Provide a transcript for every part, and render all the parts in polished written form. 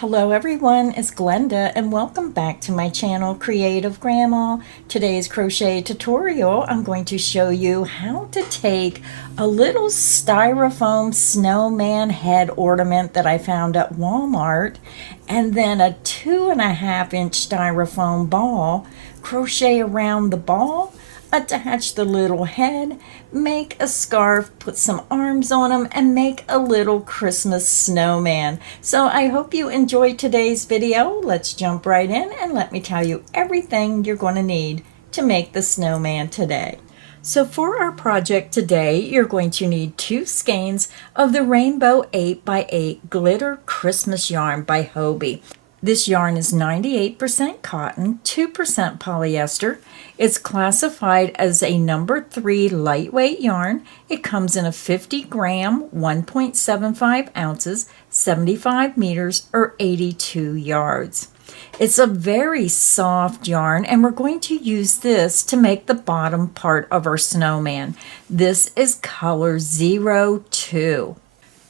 Hello everyone, it's Glenda and welcome back to my channel Creative Grandma. Today's crochet tutorial, I'm going to show you how to take a little styrofoam snowman head ornament that I found at Walmart and then a 2.5-inch styrofoam ball, crochet around the ball, attach the little head, make a scarf, put some arms on them, and make a little Christmas snowman. So I hope you enjoyed today's video. Let's jump right in and let me tell you everything you're going to need to make the snowman today. So for our project today, you're going to need 2 skeins of the Rainbow 8x8 Glitter Christmas yarn by Hobbii. This yarn is 98% cotton, 2% polyester. It's classified as a number 3 lightweight yarn. It comes in a 50 gram, 1.75 ounces, 75 meters, or 82 yards. It's a very soft yarn, and we're going to use this to make the bottom part of our snowman. This is color 02.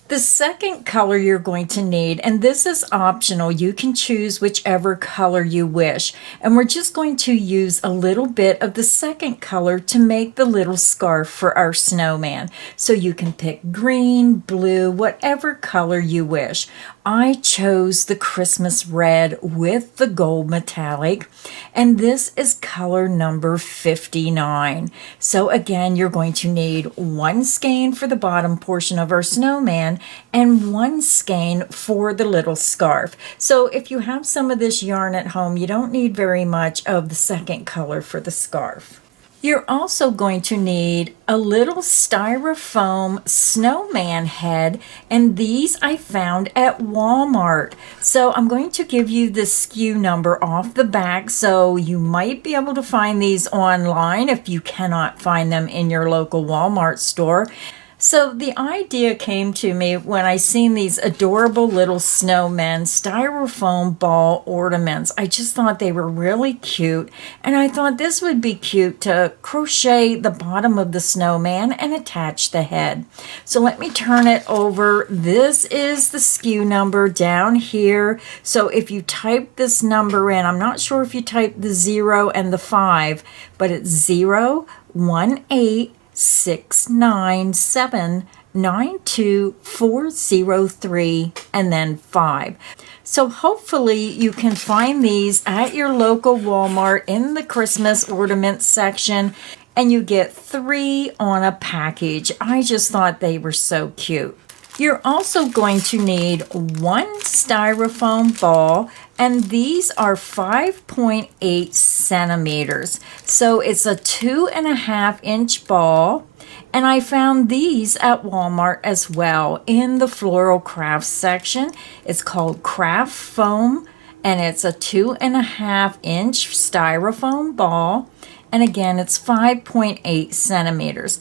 The second color you're going to need, and this is optional, you can choose whichever color you wish, and we're just going to use a little bit of the second color to make the little scarf for our snowman. So you can pick green, blue, whatever color you wish. I chose the Christmas red with the gold metallic, and this is color number 59. So again, you're going to need 1 skein for the bottom portion of our snowman and 1 skein for the little scarf. So if you have some of this yarn at home, you don't need very much of the second color for the scarf. You're also going to need a little styrofoam snowman head, and these I found at Walmart. So I'm going to give you the SKU number off the back, so you might be able to find these online if you cannot find them in your local Walmart store. So the idea came to me when I seen these adorable little snowmen styrofoam ball ornaments. I just thought they were really cute, and I thought this would be cute to crochet the bottom of the snowman and attach the head. So let me turn it over. This is the SKU number down here. So if you type this number in, I'm not sure if you type the 0 and the 5, but it's 01869792403 and then 5. So hopefully you can find these at your local Walmart in the Christmas ornament section, and you get 3 on a package. I just thought they were so cute. You're also going to need 1 styrofoam ball, and these are 5.8 centimeters. So it's a 2.5-inch ball, and I found these at Walmart as well in the floral crafts section. It's called Craft Foam, and it's a 2.5-inch styrofoam ball, and again it's 5.8 centimeters.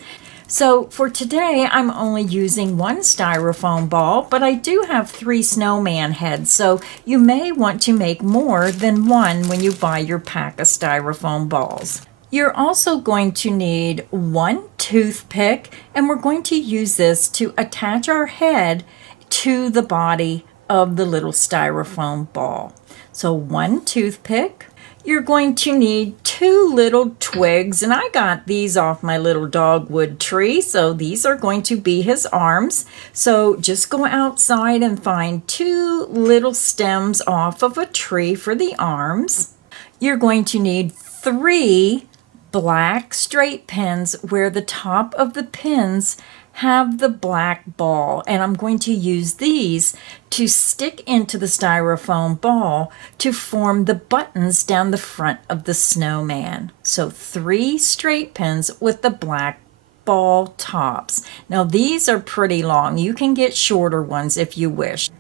So for today, I'm only using 1 styrofoam ball, but I do have 3 snowman heads, so you may want to make more than 1 when you buy your pack of styrofoam balls. You're also going to need 1 toothpick, and we're going to use this to attach our head to the body of the little styrofoam ball. So 1 toothpick. You're going to need 2 little twigs, and I got these off my little dogwood tree, so these are going to be his arms. So just go outside and find 2 little stems off of a tree for the arms. You're going to need 3 black straight pins where the top of the pins have the black ball, and I'm going to use these to stick into the styrofoam ball to form the buttons down the front of the snowman. So 3 straight pins with the black ball tops. Now these are pretty long. You can get shorter ones if you wish.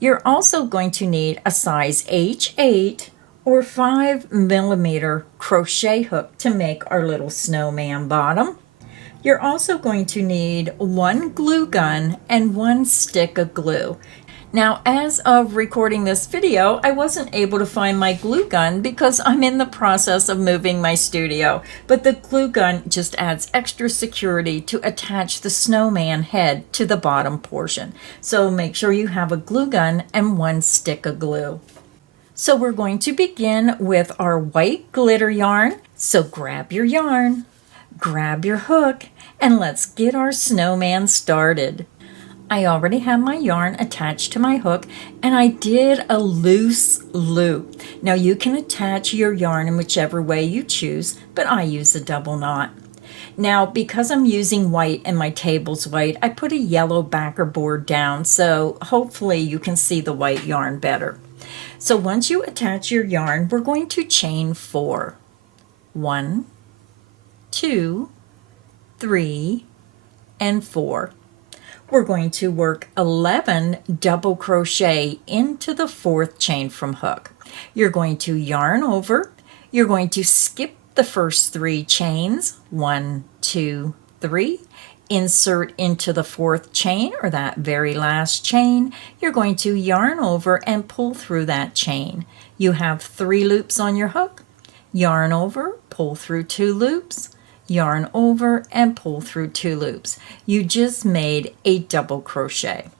You're also going to need a size H8 or 5mm crochet hook to make our little snowman bottom. You're also going to need 1 glue gun and 1 stick of glue. Now, as of recording this video, I wasn't able to find my glue gun because I'm in the process of moving my studio, but the glue gun just adds extra security to attach the snowman head to the bottom portion. So make sure you have a glue gun and one stick of glue. So we're going to begin with our white glitter yarn. So grab your yarn, grab your hook, and let's get our snowman started. I already have my yarn attached to my hook, and I did a loose loop. Now you can attach your yarn in whichever way you choose, but I use a double knot. Now, because I'm using white and my table's white, I put a yellow backer board down, so hopefully you can see the white yarn better. So once you attach your yarn, we're going to chain 4. 1, 2, 3, and 4. We're going to work 11 double crochet into the 4th chain from hook. You're going to yarn over. You're going to skip the first 3 chains, 1, 2, 3. Insert into the 4th chain, or that very last chain. You're going to yarn over and pull through that chain. You have 3 loops on your hook. Yarn over, pull through 2 loops. Yarn over and pull through 2 loops. You just made a double crochet.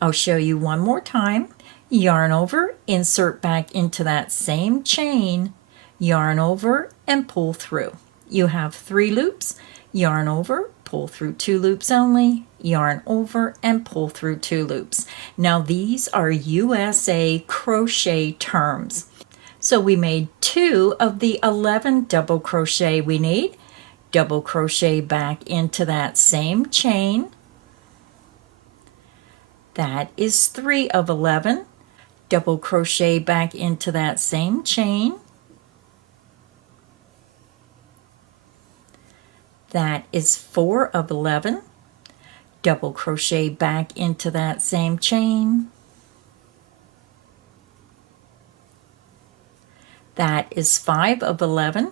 I'll show you one more time. Yarn over, insert back into that same chain, yarn over and pull through. You have 3 loops, yarn over, pull through 2 loops only, yarn over and pull through 2 loops. Now these are USA crochet terms. So we made 2 of the 11 double crochet we need. Double crochet back into that same chain. That is 3 of 11. Double crochet back into that same chain. That is 4 of 11. Double crochet back into that same chain. That is 5 of 11.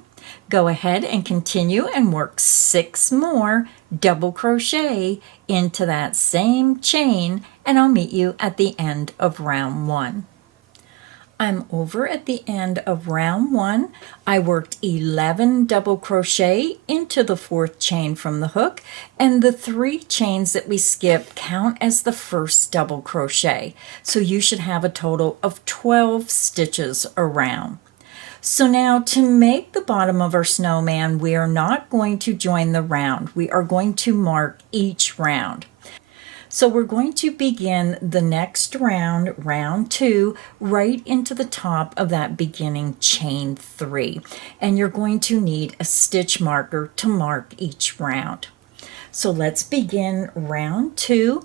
Go ahead and continue and work 6 more double crochet into that same chain, and I'll meet you at the end of round 1. I'm over at the end of round 1. I worked 11 double crochet into the 4th chain from the hook, and the 3 chains that we skipped count as the first double crochet. So you should have a total of 12 stitches around. So now to make the bottom of our snowman, we are not going to join the round. We are going to mark each round. So we're going to begin the next round, round 2, right into the top of that beginning chain 3. And you're going to need a stitch marker to mark each round. So let's begin round 2.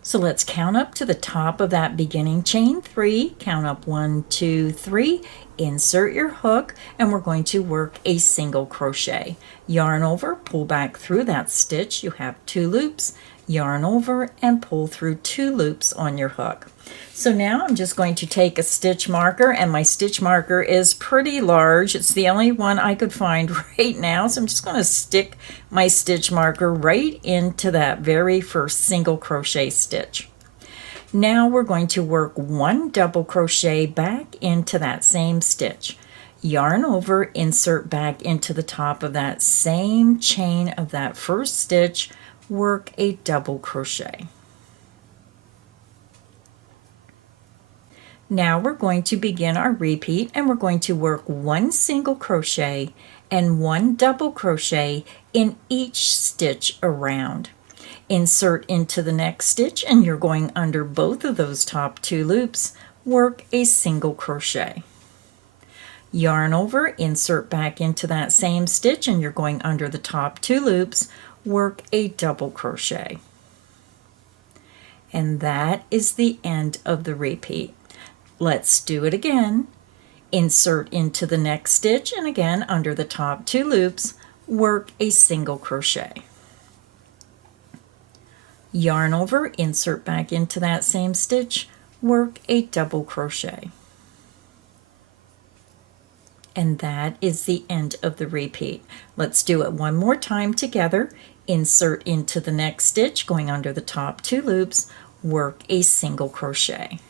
So let's count up to the top of that beginning chain 3. Count up 1, 2, 3. Insert your hook, and we're going to work a single crochet. Yarn over, pull back through that stitch. You have 2 loops. Yarn over and pull through 2 loops on your hook. So now I'm just going to take a stitch marker, and my stitch marker is pretty large. It's the only one I could find right now, so I'm just going to stick my stitch marker right into that very first single crochet stitch. Now we're going to work 1 double crochet back into that same stitch. Yarn over, insert back into the top of that same chain of that first stitch, work a double crochet. Now we're going to begin our repeat, and we're going to work 1 single crochet and 1 double crochet in each stitch around. Insert into the next stitch, and you're going under both of those top 2 loops, work a single crochet. Yarn over, insert back into that same stitch, and you're going under the top 2 loops, work a double crochet. And that is the end of the repeat. Let's do it again. Insert into the next stitch, and again under the top 2 loops, work a single crochet. Yarn over, insert back into that same stitch, work a double crochet. And that is the end of the repeat. Let's do it one more time together. Insert into the next stitch, going under the top 2 loops, work a single crochet.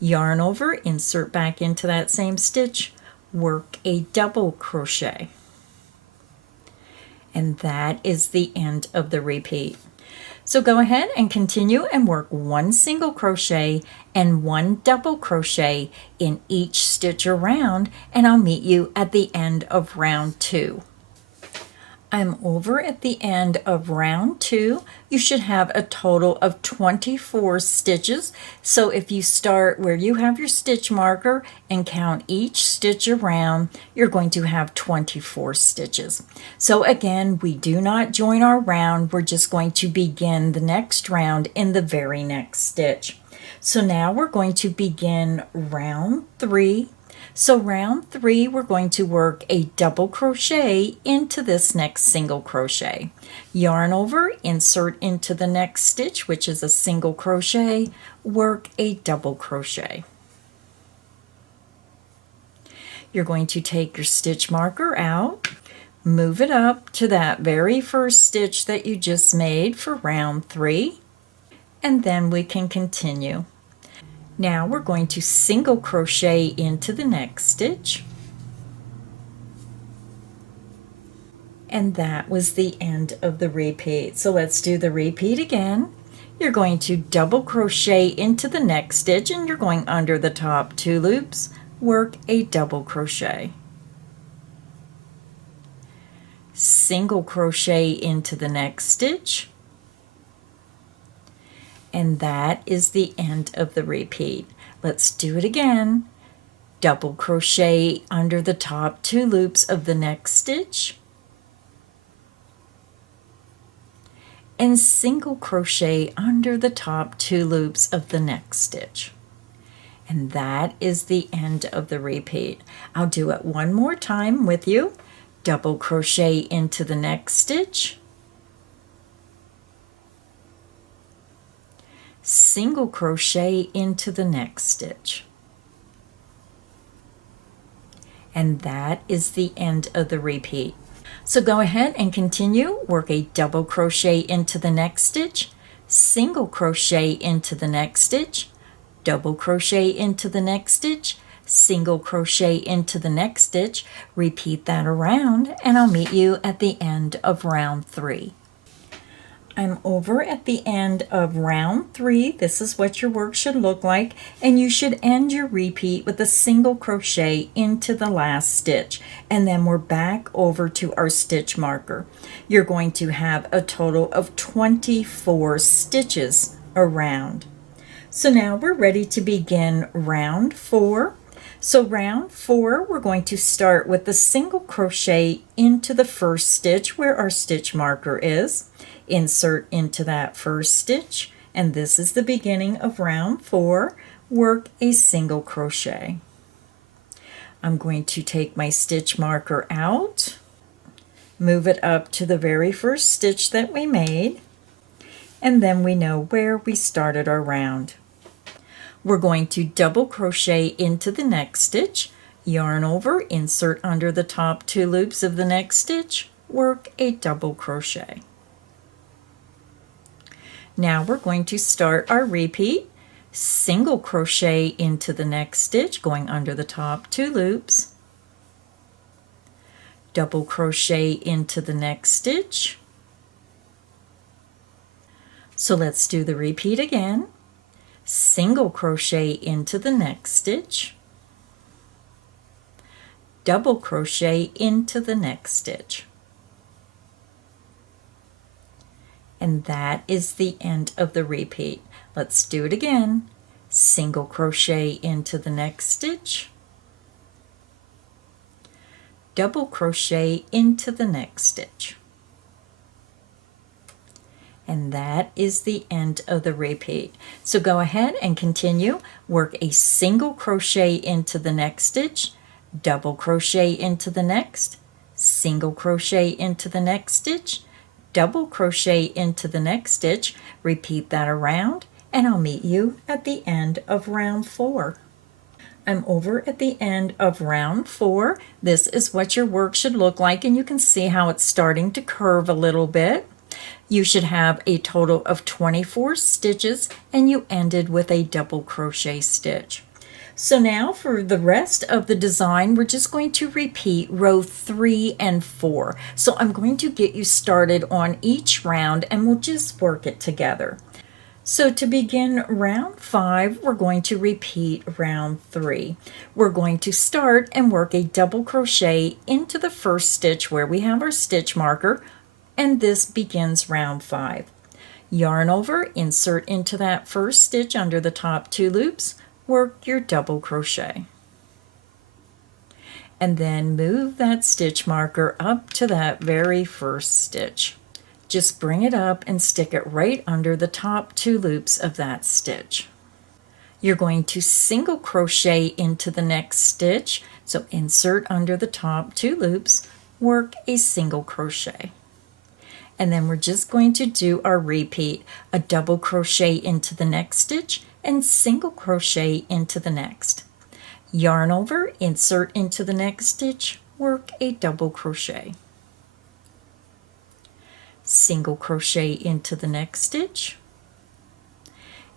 Yarn over, insert back into that same stitch, work a double crochet. And that is the end of the repeat. So go ahead and continue and work one single crochet and one double crochet in each stitch around, and I'll meet you at the end of round 2. I'm over at the end of round 2. You should have a total of 24 stitches. So if you start where you have your stitch marker and count each stitch around, you're going to have 24 stitches. So again, we do not join our round. We're just going to begin the next round in the very next stitch. So now we're going to begin round 3. So round 3, we're going to work a double crochet into this next single crochet. Yarn over, insert into the next stitch, which is a single crochet, work a double crochet. You're going to take your stitch marker out, move it up to that very first stitch that you just made for round 3, and then we can continue. Now we're going to single crochet into the next stitch. And that was the end of the repeat. So let's do the repeat again. You're going to double crochet into the next stitch, and you're going under the top 2 loops, work a double crochet. Single crochet into the next stitch. And that is the end of the repeat. Let's do it again. Double crochet under the top 2 loops of the next stitch, and single crochet under the top 2 loops of the next stitch. And that is the end of the repeat. I'll do it one more time with you. Double crochet into the next stitch, single crochet into the next stitch. And that is the end of the repeat. So go ahead and continue. Work a double crochet into the next stitch, single crochet into the next stitch, double crochet into the next stitch, single crochet into the next stitch. Repeat that around, and I'll meet you at the end of round 3. I'm over at the end of round 3. This is what your work should look like, and you should end your repeat with a single crochet into the last stitch, and then we're back over to our stitch marker. You're going to have a total of 24 stitches around. So now we're ready to begin round 4. So round 4, we're going to start with the single crochet into the first stitch where our stitch marker is. Insert into that first stitch, and this is the beginning of round 4. Work a single crochet. I'm going to take my stitch marker out, move it up to the very first stitch that we made, and then we know where we started our round. We're going to double crochet into the next stitch, yarn over, insert under the top 2 loops of the next stitch, work a double crochet. Now we're going to start our repeat. Single crochet into the next stitch, going under the top 2 loops, double crochet into the next stitch. So let's do the repeat again. Single crochet into the next stitch, double crochet into the next stitch. And that is the end of the repeat. Let's do it again. Single crochet into the next stitch, double crochet into the next stitch. And that is the end of the repeat. So go ahead and continue. Work a single crochet into the next stitch, double crochet into the next, single crochet into the next stitch, double crochet into the next stitch. Repeat that around, and I'll meet you at the end of round 4. I'm over at the end of round 4. This is what your work should look like, and you can see how it's starting to curve a little bit. You should have a total of 24 stitches, and you ended with a double crochet stitch. So now for the rest of the design, we're just going to repeat row 3 and 4. So I'm going to get you started on each round and we'll just work it together. So to begin round 5, we're going to repeat round 3. We're going to start and work a double crochet into the first stitch where we have our stitch marker, and this begins round 5. Yarn over, insert into that first stitch under the top 2 loops, work your double crochet. And then move that stitch marker up to that very first stitch. Just bring it up and stick it right under the top 2 loops of that stitch. You're going to single crochet into the next stitch, so insert under the top 2 loops, work a single crochet. And then we're just going to do our repeat, a double crochet into the next stitch and single crochet into the next. Yarn over, insert into the next stitch, work a double crochet. Single crochet into the next stitch,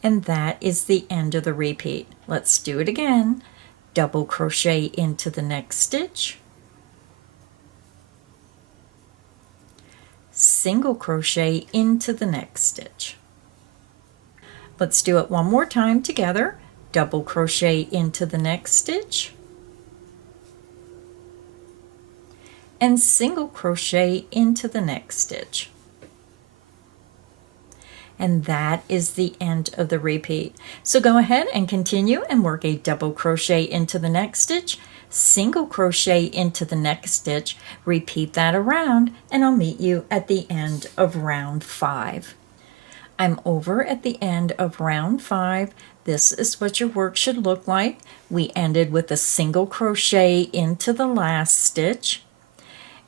and that is the end of the repeat. Let's do it again. Double crochet into the next stitch, single crochet into the next stitch. Let's do it one more time together. Double crochet into the next stitch and single crochet into the next stitch. And that is the end of the repeat. So go ahead and continue and work a double crochet into the next stitch, single crochet into the next stitch, repeat that around, and I'll meet you at the end of round 5. I'm over at the end of round 5. This is what your work should look like. We ended with a single crochet into the last stitch,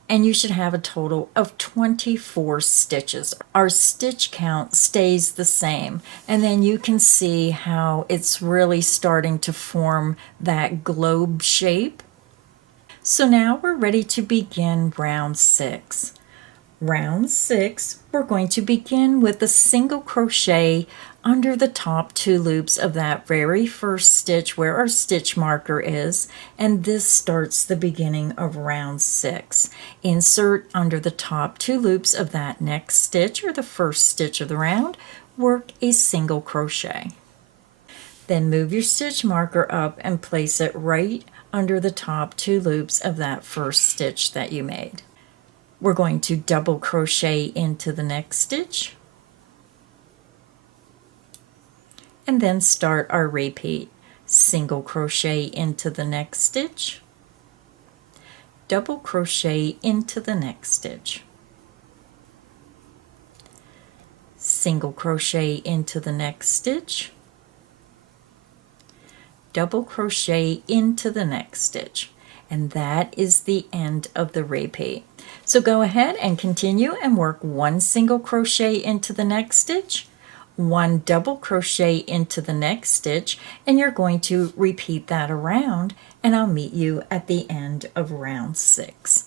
and you should have a total of 24 stitches. Our stitch count stays the same, and then you can see how it's really starting to form that globe shape. So now we're ready to begin round 6. Round 6, we're going to begin with a single crochet under the top 2 loops of that very first stitch where our stitch marker is, and this starts the beginning of round 6. Insert under the top 2 loops of that next stitch or the first stitch of the round, work a single crochet. Then move your stitch marker up and place it right under the top 2 loops of that first stitch that you made. We're going to double crochet into the next stitch and then start our repeat. Single crochet into the next stitch, double crochet into the next stitch, single crochet into the next stitch, double crochet into the next stitch. And that is the end of the repeat. So go ahead and continue and work 1 single crochet into the next stitch, 1 double crochet into the next stitch, and you're going to repeat that around, and I'll meet you at the end of round 6.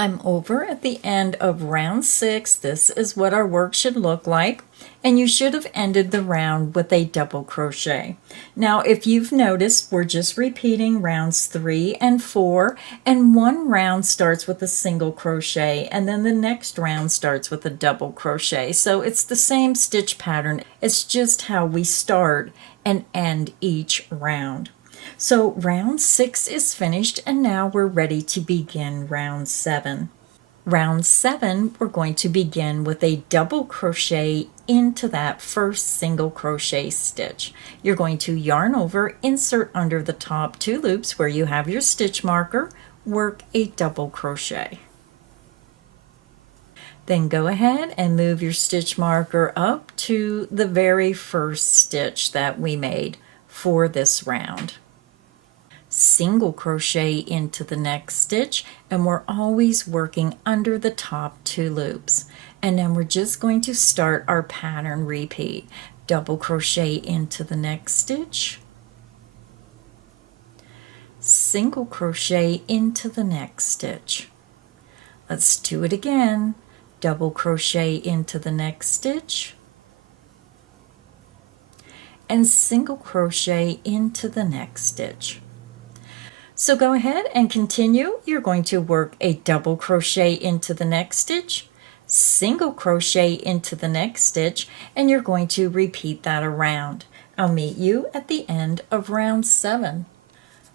I'm over at the end of round 6. This is what our work should look like, and you should have ended the round with a double crochet. Now, if you've noticed, we're just repeating rounds 3 and 4, and one round starts with a single crochet, and then the next round starts with a double crochet. So it's the same stitch pattern. It's just how we start and end each round. So round 6 is finished, and now we're ready to begin round 7. Round 7, we're going to begin with a double crochet into that first single crochet stitch. You're going to yarn over, insert under the top 2 loops where you have your stitch marker, work a double crochet. Then go ahead and move your stitch marker up to the very first stitch that we made for this round. Single crochet into the next stitch, and we're always working under the top 2 loops. And then we're just going to start our pattern repeat. Double crochet into the next stitch, single crochet into the next stitch. Let's do it again. double crochet into the next stitch, and single crochet into the next stitch. So go ahead and continue. You're going to work a double crochet into the next stitch, single crochet into the next stitch, and you're going to repeat that around. I'll meet you at the end of round 7.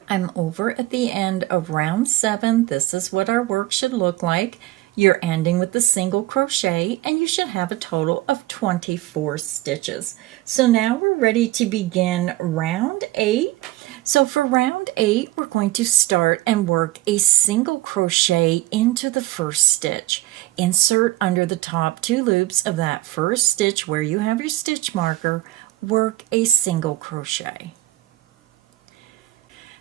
I'm over at the end of round 7. This is what our work should look like. You're ending with the single crochet, and you should have a total of 24 stitches. So now we're ready to begin round 8. So for round 8, we're going to start and work a single crochet into the first stitch. Insert under the top 2 loops of that first stitch where you have your stitch marker, work a single crochet.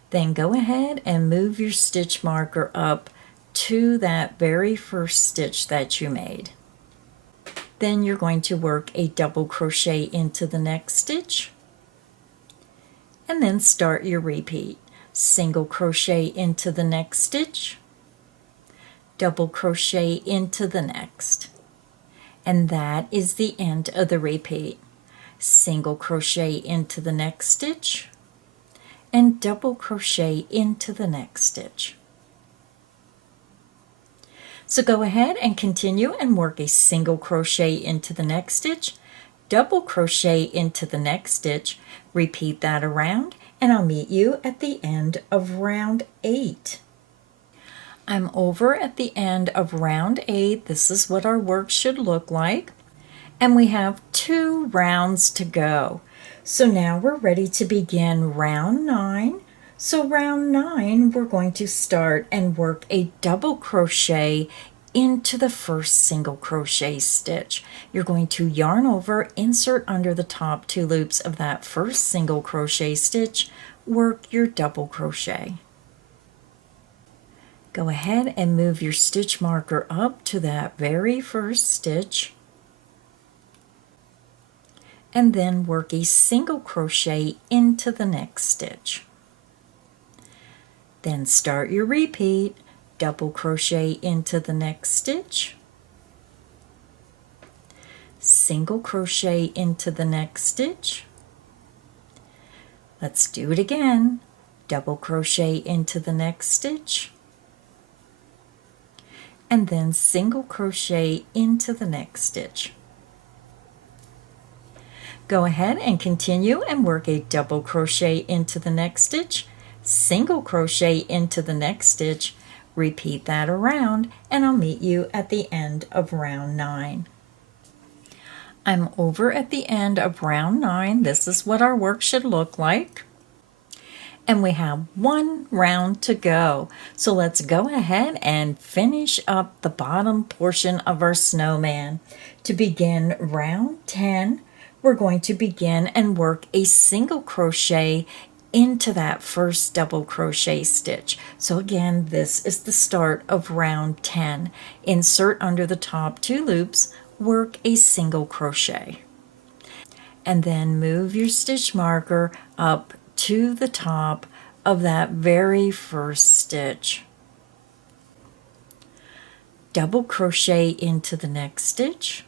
Then go ahead and move your stitch marker up to that very first stitch that you made. Then you're going to work a double crochet into the next stitch, and then start your repeat. Single crochet into the next stitch, double crochet into the next, and that is the end of the repeat. Single crochet into the next stitch, and double crochet into the next stitch. So go ahead and continue and work a single crochet into the next stitch, double crochet into the next stitch, repeat that around, and I'll meet you at the end of round 8. I'm over at the end of round 8. This is what our work should look like. And we have 2 rounds to go. So now we're ready to begin round 9. So round 9, we're going to start and work a double crochet into the first single crochet stitch. You're going to yarn over, insert under the top 2 loops of that first single crochet stitch, work your double crochet. Go ahead and move your stitch marker up to that very first stitch, and then work a single crochet into the next stitch. Then start your repeat, double crochet into the next stitch, single crochet into the next stitch. Let's do it again. Double crochet into the next stitch, and then single crochet into the next stitch. Go ahead and continue and work a double crochet into the next stitch, single crochet into the next stitch, repeat that around, and I'll meet you at the end of round 9. I'm over at the end of round 9. This is what our work should look like. And we have 1 round to go. So let's go ahead and finish up the bottom portion of our snowman. To begin round 10, we're going to begin and work a single crochet into that first double crochet stitch. So again, this is the start of round 10. Insert under the top 2 loops, work a single crochet, and then move your stitch marker up to the top of that very first stitch. Double crochet into the next stitch,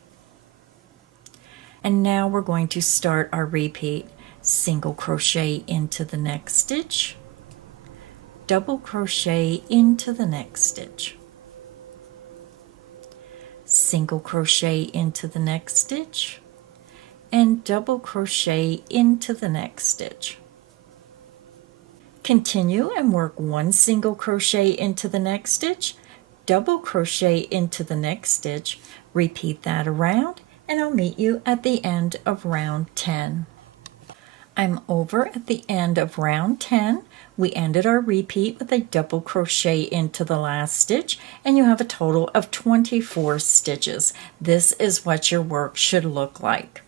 and now we're going to start our repeat. Single crochet into the next stitch, double crochet into the next stitch, single crochet into the next stitch, and double crochet into the next stitch. Continue and work 1 single crochet into the next stitch, double crochet into the next stitch, repeat that around, and I'll meet you at the end of round 10. I'm over at the end of round 10. We ended our repeat with a double crochet into the last stitch, and you have a total of 24 stitches. This is what your work should look like.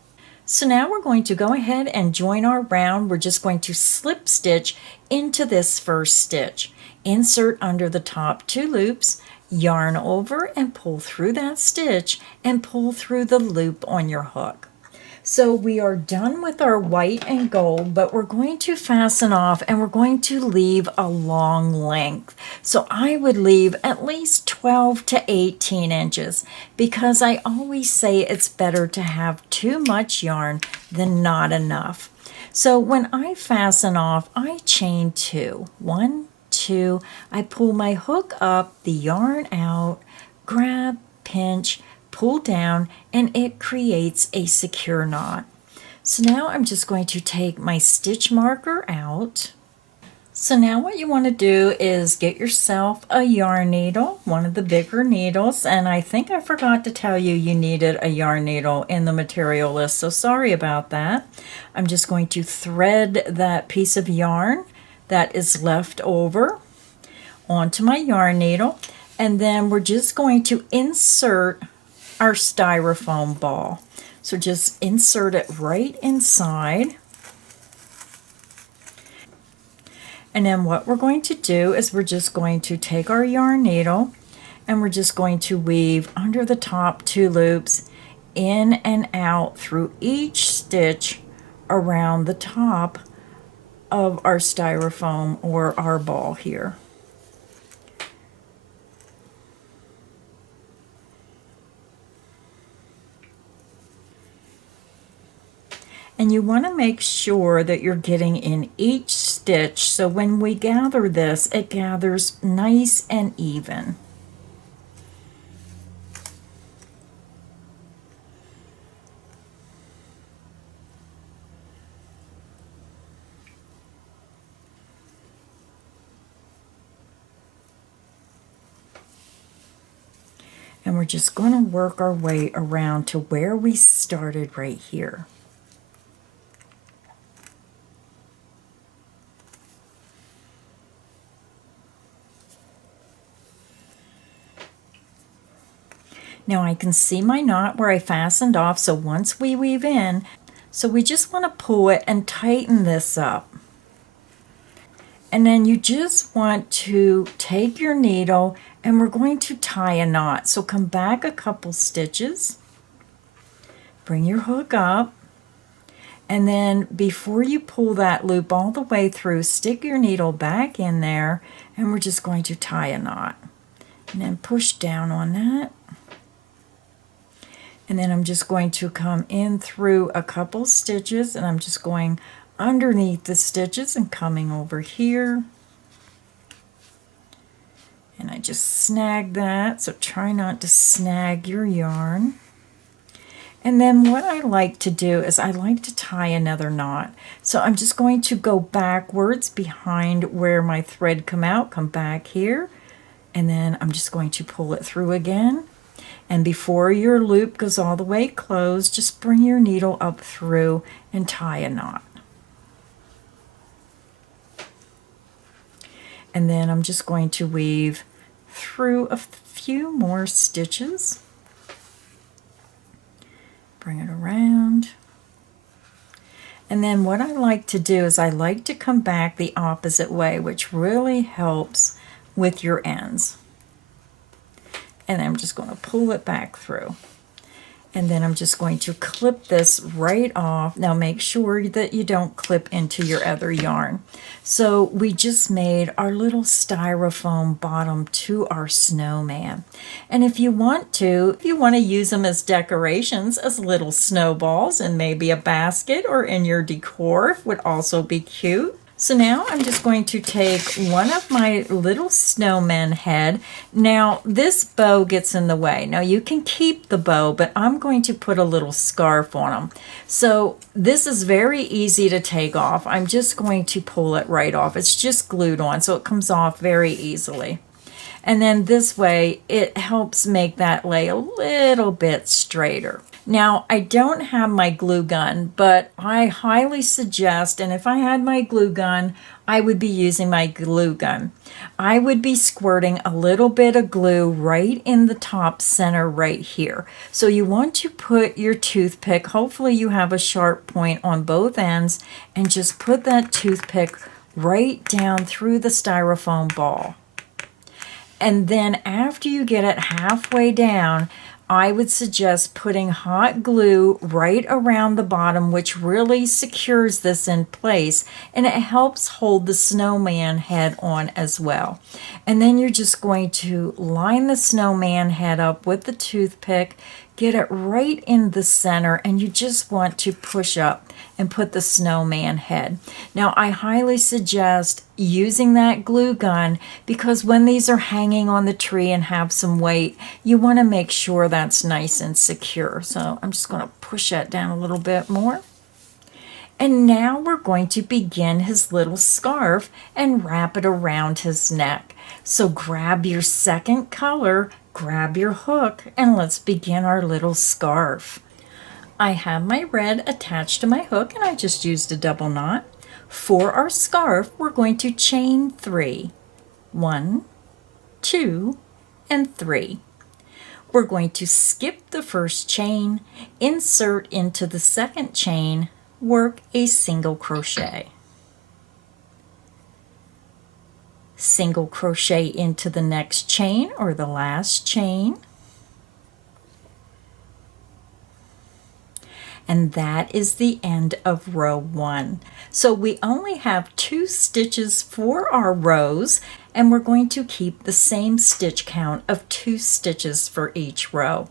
So now we're going to go ahead and join our round. We're just going to slip stitch into this first stitch. Insert under the top 2 loops, yarn over and pull through that stitch and pull through the loop on your hook. So we are done with our white and gold, but we're going to fasten off and we're going to leave a long length. So I would leave at least 12 to 18 inches because I always say it's better to have too much yarn than not enough. So when I fasten off, I chain two. 1, 2, I pull my hook up, the yarn out, grab, pinch, pull down, and it creates a secure knot. So now I'm just going to take my stitch marker out. So now what you want to do is get yourself a yarn needle, one of the bigger needles, and I think I forgot to tell you you needed a yarn needle in the material list, so sorry about that. I'm just going to thread that piece of yarn that is left over onto my yarn needle, and then we're just going to insert our styrofoam ball. So just insert it right inside. And then what we're going to do is we're just going to take our yarn needle and we're just going to weave under the top 2 loops in and out through each stitch around the top of our styrofoam or our ball here. And you want to make sure that you're getting in each stitch so when we gather this, it gathers nice and even. And we're just going to work our way around to where we started right here. Now I can see my knot where I fastened off, so once we weave in, so we just want to pull it and tighten this up. And then you just want to take your needle and we're going to tie a knot. So come back a couple stitches, bring your hook up, and then before you pull that loop all the way through, stick your needle back in there and we're just going to tie a knot. And then push down on that. And then I'm just going to come in through a couple stitches and I'm just going underneath the stitches and coming over here. And I just snag that, so try not to snag your yarn. And then what I like to do is I like to tie another knot. So I'm just going to go backwards behind where my thread come out, come back here, and then I'm just going to pull it through again. And before your loop goes all the way closed, just bring your needle up through and tie a knot. And then I'm just going to weave through a few more stitches. Bring it around. And then what I like to do is I like to come back the opposite way, which really helps with your ends. And I'm just going to pull it back through. And then I'm just going to clip this right off. Now make sure that you don't clip into your other yarn. So we just made our little styrofoam bottom to our snowman. And if you want to use them as decorations, as little snowballs in maybe a basket or in your decor, would also be cute. So now I'm just going to take one of my little snowman head. Now this bow gets in the way. Now you can keep the bow, but I'm going to put a little scarf on them. So this is very easy to take off. I'm just going to pull it right off. It's just glued on, so it comes off very easily. And then this way it helps make that lay a little bit straighter. Now, I don't have my glue gun, but I highly suggest, and if I had my glue gun, I would be using my glue gun. I would be squirting a little bit of glue right in the top center right here. So you want to put your toothpick, hopefully you have a sharp point on both ends, and just put that toothpick right down through the styrofoam ball. And then after you get it halfway down, I would suggest putting hot glue right around the bottom, which really secures this in place, and it helps hold the snowman head on as well. And then you're just going to line the snowman head up with the toothpick, get it right in the center, and you just want to push up and put the snowman head. Now, I highly suggest using that glue gun because when these are hanging on the tree and have some weight, you want to make sure that's nice and secure. So I'm just going to push that down a little bit more. And now we're going to begin his little scarf and wrap it around his neck. So grab your second color, grab your hook, and let's begin our little scarf. I have my red attached to my hook and I just used a double knot. For our scarf, we're going to chain 3. 1, 2, and 3. We're going to skip the first chain, insert into the second chain, work a single crochet. Single crochet into the next chain or the last chain. And that is the end of row 1. So we only have 2 stitches for our rows, and we're going to keep the same stitch count of 2 stitches for each row.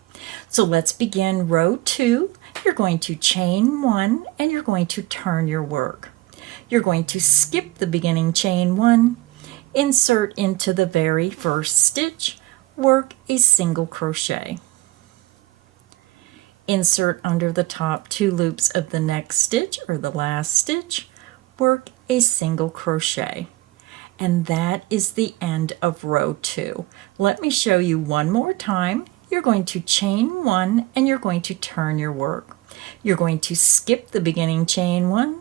So let's begin row 2. You're going to chain 1 and you're going to turn your work. You're going to skip the beginning chain 1, insert into the very first stitch, work a single crochet. Insert under the top 2 loops of the next stitch or the last stitch, work a single crochet. And that is the end of row 2. Let me show you one more time. You're going to chain 1 and you're going to turn your work. You're going to skip the beginning chain 1,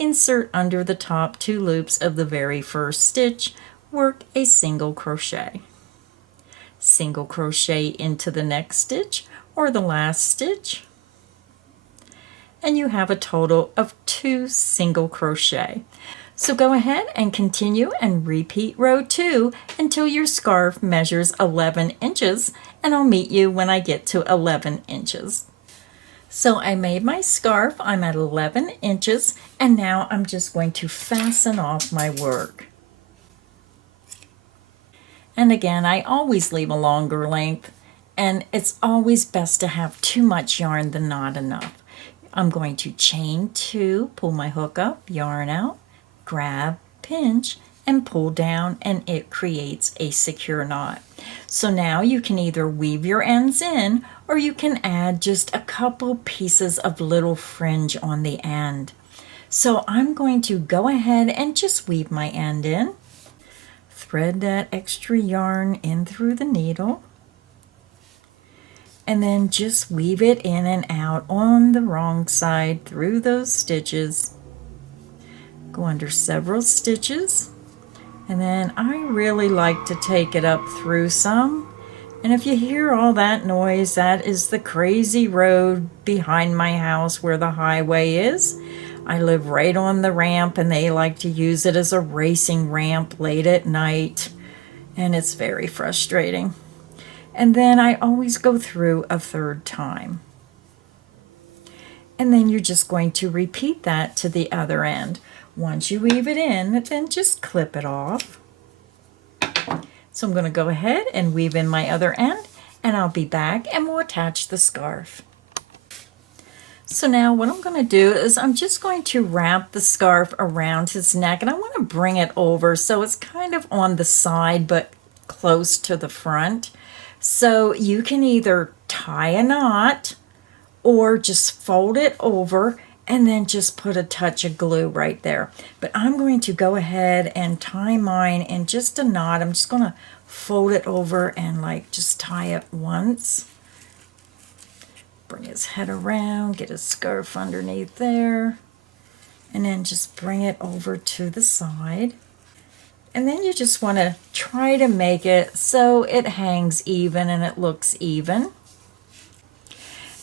insert under the top 2 loops of the very first stitch, work a single crochet. Single crochet into the next stitch or the last stitch, and you have a total of 2 single crochet. So go ahead and continue and repeat row 2 until your scarf measures 11 inches, and I'll meet you when I get to 11 inches. So I made my scarf, I'm at 11 inches, and now I'm just going to fasten off my work. And again, I always leave a longer length, and it's always best to have too much yarn than not enough. I'm going to chain 2, pull my hook up, yarn out, grab, pinch, and pull down, and it creates a secure knot. So now you can either weave your ends in, or you can add just a couple pieces of little fringe on the end. So I'm going to go ahead and just weave my end in. Thread that extra yarn in through the needle, and then just weave it in and out on the wrong side through those stitches. Go under several stitches, and then I really like to take it up through some. And if you hear all that noise, that is the crazy road behind my house where the highway is. I live right on the ramp, and they like to use it as a racing ramp late at night, and it's very frustrating. And then I always go through a third time. And then you're just going to repeat that to the other end. Once you weave it in, then just clip it off. So I'm going to go ahead and weave in my other end, and I'll be back and we'll attach the scarf. So now what I'm going to do is I'm just going to wrap the scarf around his neck, and I want to bring it over so it's kind of on the side but close to the front. So you can either tie a knot or just fold it over and then just put a touch of glue right there. But I'm going to go ahead and tie mine in just a knot. I'm just going to fold it over and like just tie it once. Bring his head around, get his scarf underneath there, and then just bring it over to the side. And then you just want to try to make it so it hangs even and it looks even.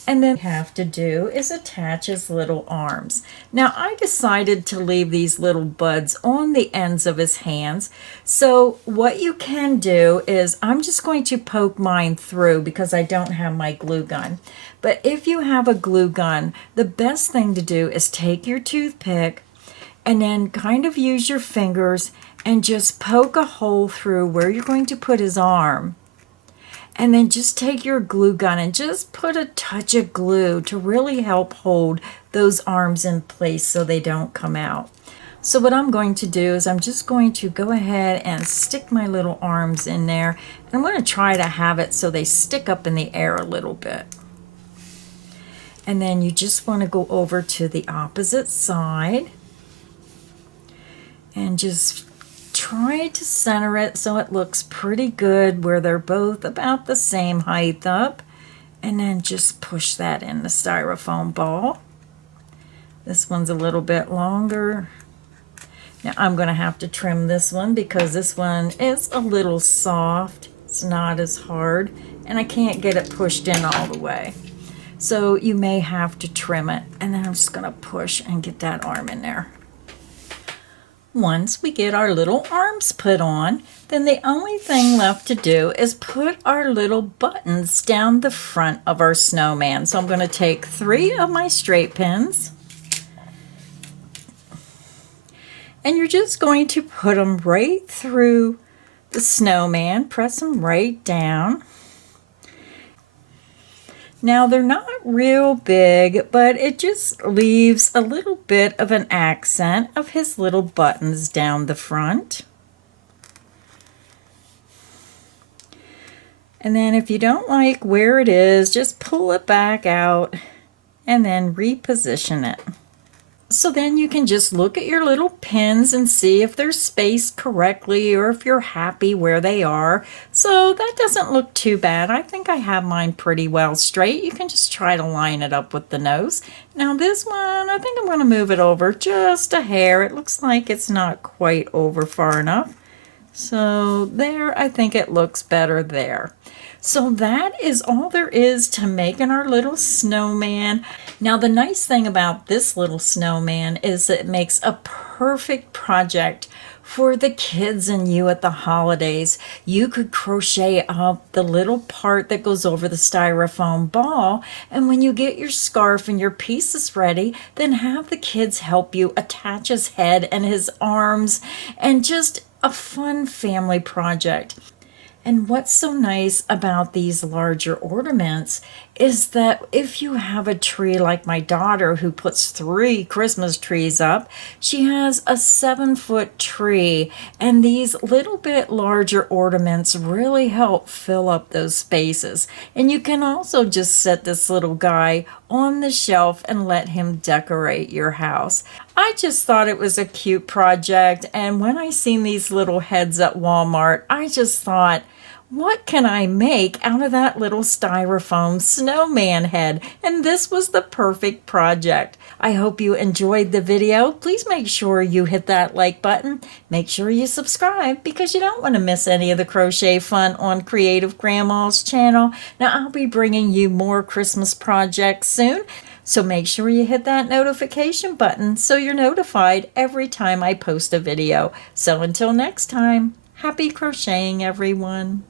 And then what you have to do is attach his little arms. Now I decided to leave these little buds on the ends of his hands. So what you can do is, I'm just going to poke mine through because I don't have my glue gun. But if you have a glue gun, the best thing to do is take your toothpick and then kind of use your fingers and just poke a hole through where you're going to put his arm. And then just take your glue gun and just put a touch of glue to really help hold those arms in place so they don't come out. So what I'm going to do is, I'm just going to go ahead and stick my little arms in there. And I'm going to try to have it so they stick up in the air a little bit. And then you just want to go over to the opposite side and just try to center it so it looks pretty good where they're both about the same height up, and then just push that in the styrofoam ball. This one's a little bit longer. Now I'm going to have to trim this one because this one is a little soft. It's not as hard, and I can't get it pushed in all the way. So you may have to trim it, and then I'm just going to push and get that arm in there. Once we get our little arms put on, then the only thing left to do is put our little buttons down the front of our snowman. So I'm going to take 3 of my straight pins, and you're just going to put them right through the snowman, press them right down. Now they're not real big, but it just leaves a little bit of an accent of his little buttons down the front. And then if you don't like where it is, just pull it back out and then reposition it. So then you can just look at your little pins and see if they're spaced correctly or if you're happy where they are. So that doesn't look too bad. I think I have mine pretty well straight. You can just try to line it up with the nose. Now this one, I think I'm going to move it over just a hair. It looks like it's not quite over far enough. So there, I think it looks better there. So that is all there is to making our little snowman. Now the nice thing about this little snowman is it makes a perfect project for the kids and you at the holidays. You could crochet up the little part that goes over the styrofoam ball, and when you get your scarf and your pieces ready, then have the kids help you attach his head and his arms, and just a fun family project. And what's so nice about these larger ornaments is that if you have a tree like my daughter who puts 3 Christmas trees up, she has a 7-foot tree, and these little bit larger ornaments really help fill up those spaces. And you can also just set this little guy on the shelf and let him decorate your house. I just thought it was a cute project, and when I seen these little heads at Walmart, I just thought, what can I make out of that little styrofoam snowman head? And this was the perfect project. I hope you enjoyed the video. Please make sure you hit that like button. Make sure you subscribe because you don't want to miss any of the crochet fun on Creative Grandma's channel. Now I'll be bringing you more Christmas projects soon. So make sure you hit that notification button so you're notified every time I post a video. So until next time, happy crocheting, everyone.